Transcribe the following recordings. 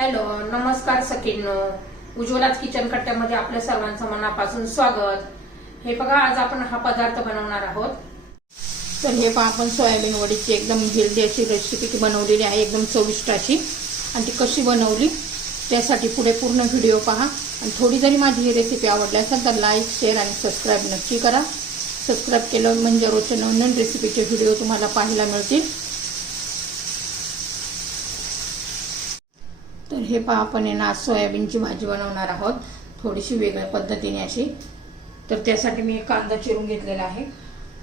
Hello, नमस्कार सखींनो. उज्ज्वलाच kitchen कट्ट्यामध्ये आपल्या सर्वांचं मनापासून स्वागत. हे बघा, आज आपण हा पदार्थ बनवणार आहोत. तर हे पहा, आपण सोयाबीन वडीची एकदम हेल्दी अशी रेसिपी बनवलेली आहे, एकदम चविष्ट अशी. आणि ती कशी बनवली त्यासाठी पुढे पूर्ण व्हिडिओ पहा. आणि थोडी जरी माझी ही रेसिपी आवडली असेल तर लाईक, शेअर आणि सबस्क्राईब नक्की करा. सबस्क्राईब केलं म्हणजे रोजचे नवीन रेसिपीचे व्हिडिओ तुम्हाला पाहायला मिळतील. तर हे पहा, आपण ना सोयाबीनची भाजी बनवणार आहोत, थोडीशी वेगळ्या पद्धतीने अशी. तर त्यासाठी मी एक कांदा चिरून घेतलेला आहे,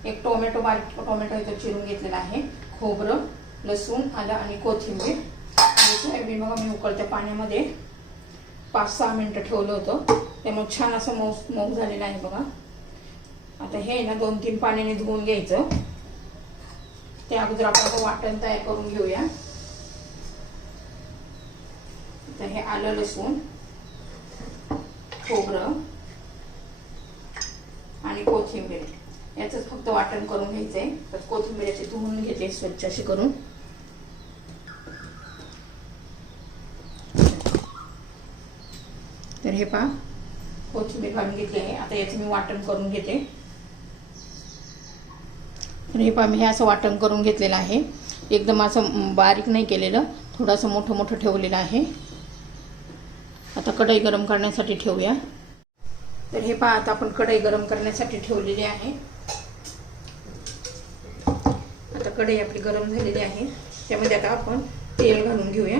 एक टोमॅटो, बारीक टोमॅटो इथं चिरून घेतलेला आहे, खोबरं, लसूण, आलं आणि कोथिंबीर. आणि सोयाबीन बघा, मी उकळत्या पाण्यामध्ये 5-6 मिनिटं ठेवलं होतं, त्यामुळे छान असं मऊ झालेलं आहे बघा. आता हे ना 2-3 पाण्याने धुवून घ्यायचं. त्या अगोदर आपण वाटण तयार करून घेऊया. तर हे आलं, लसूण, खोबरं आणि कोथिंबीर याचं फक्त वाटण करून घ्यायचंय. तर कोथिंबीर याची धुवून घेते स्वच्छ अशी करून. तर हे पहा, कोथिंबीर घालून घेतली आहे. आता याचं मी वाटण करून घेते. तर हे पहा, मी हे असं वाटण करून घेतलेलं आहे, एकदम असं बारीक नाही केलेलं, थोडंसं मोठं मोठं ठेवलेलं आहे. आता कढई गरम करण्यासाठी ठेवूया. तर हे पहा, आता आपण कढई गरम करण्यासाठी ठेवलेली आहे. आता कढई आपली गरम झालेली आहे, त्यामध्ये आता आपण तेल घालून घेऊया.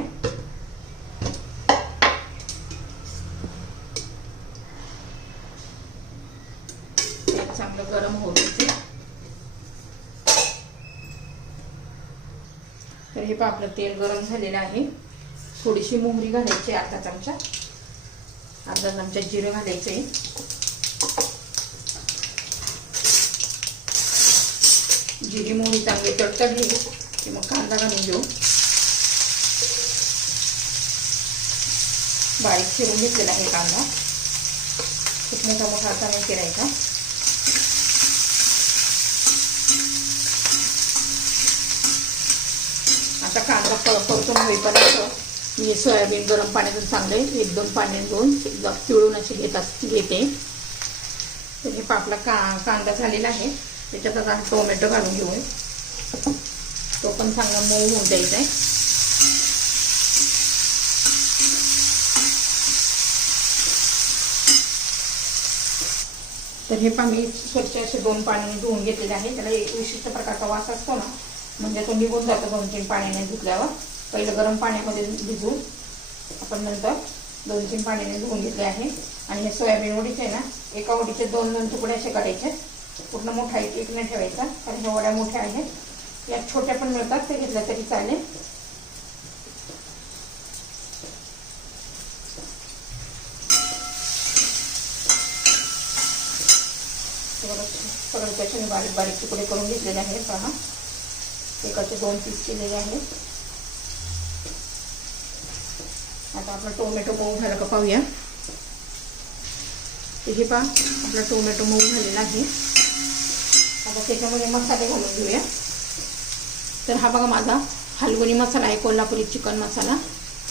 तेल चांगलं गरम होऊ द्यायचे. तर हे पहा, आपलं तेल गरम झालेलं आहे. थोडीशी मोहरी घालायची, अर्धा चमचा जिरं घालायचे. जिरी मोहरी चांगली तडतडली की मग कांदा घालून घेऊ. बारीक चिरून घेतलेला आहे कांदा, खूप मोठा मोठा असा नाही चिरायचा. आता कांदा परतून होईपर्यंत मी सोयाबीन गरम पाण्यातून चांगले 1-2 पाण्याने धुवून एकदा पिळून अशी घेते. तर हे आपला कांदा झालेला आहे, त्याच्यात आता टोमॅटो घालून घेऊया. तो पण चांगला मऊ होऊन द्यायचा आहे. तर हे पहा, मी स्वच्छ असे 2 पाण्याने धुवून घेतलेले आहे. त्याला एक विशिष्ट प्रकारचा वास असतो ना, म्हणजे तो निघून जातो 2-3 पाण्याने धुतल्यावर. पहिलं गरम पाण्यामध्ये भिजवून आपण नंतर 2-3 पाण्याने धुवून घेतले आहे. आणि हे सोयाबीन वडीचे ना, एका वडीचे 2-2 तुकडे असे करायचे. पूर्ण मोठा एक नाही ठेवायचा, कारण ह्या वड्या मोठ्या आहेत. यात छोट्या पण मिळतात, ते घेतल्या तरी चालेल. सगळं त्याच्याने बारीक बारीक तुकडे करून घेतलेले आहेत. पहा, एकाचे 2 पीस केलेले आहेत. आता आपला टोमॅटो मऊ झाला का पाहूया. हे पहा, आपला टोमॅटो मऊ झालेला आहे. आता त्याच्यामध्ये मसाले घालून घेऊया. तर हा बघा, माझा फाल्गुनी मसाला आहे, कोल्हापुरी चिकन मसाला,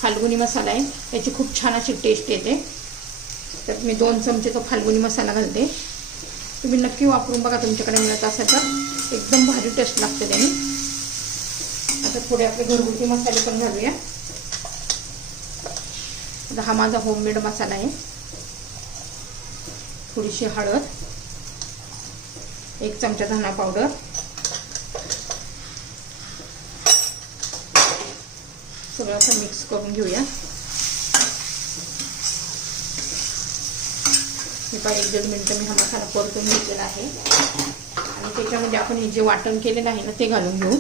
फाल्गुनी मसाला आहे. याची खूप छान अशी टेस्ट येते. तर मी 2 चमचे तो फाल्गुनी मसाला घालते. तुम्ही नक्की वापरून बघा, तुमच्याकडे मिळत असेल तर एकदम भारी टेस्ट लागते त्याने. आता थोडे आपले घरगुती मसाले पण घालूया. हा माझा होममेड मसाला आहे. थोडीशी हळद, 1 चमचा धना पावडर, सगळं असं मिक्स करून घेऊया. हे पहा, 1-1.5 मिनिटं मी हा मसाला परतून घेतलेला आहे. आणि त्याच्यामध्ये आपण हे जे वाटण केलेलं आहे ना, ते घालून घेऊ.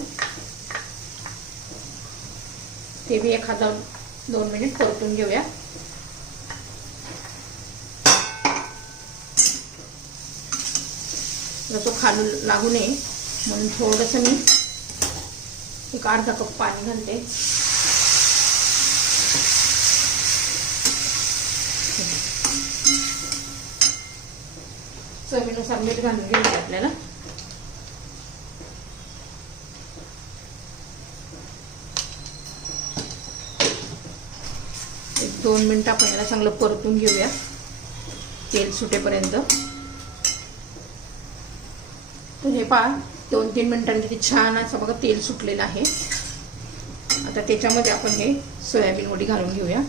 ते बी 1-2 मिनिट परतून घेऊया. तो खालून लागू नये म्हणून थोडंसं मी एक अर्धा कप पाणी घालते. चवीनुसार मीठ घालून घ्यायचं आपल्याला. 1-2 मिनिटं आपण याला चांगलं परतून घेऊया तेल सुटेपर्यंत. तर हे पहा 2-3 मिनिटांनी किती छान असं बघा तेल सुटलेलं आहे. आता त्याच्यामध्ये आपण हे सोयाबीन वडी घालून घेऊया.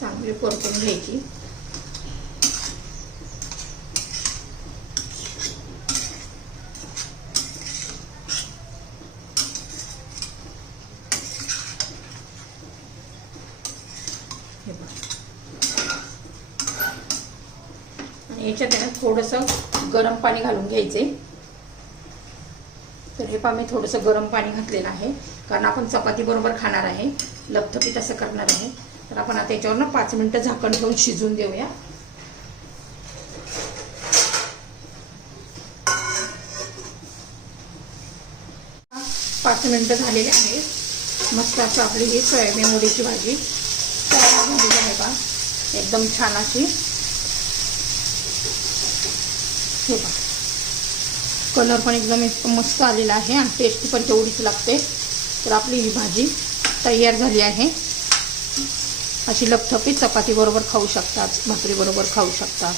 चांगली परतून घ्यायची. आणि याच्यात आहे ना थोडंसं गरम पाणी घालून घ्यायचे. तर हे पहा मी थोडंसं गरम पाणी घातलेलं आहे कारण आपण चपाती बरोबर खाणार आहे, लपथपीत असं करणार आहे. तर आपण आता याच्यावर ना 5 मिनिटं झाकण ठेवून शिजून देऊया. 5 मिनिटं झालेली आहे. मस्त असं आपली ही सोयाबीन वडीची भाजी तयार झालेली आहे बा, एकदम छान अशी. हे बघा कलर पण एकदम मस्त आलेला आहे आणि टेस्ट पण तेवढीच लागते. तर आपली ही भाजी तयार झाली आहे. अशी लपथपीत चपाती बरोबर खाऊ शकतात, भाकरी बरोबर खाऊ शकतात.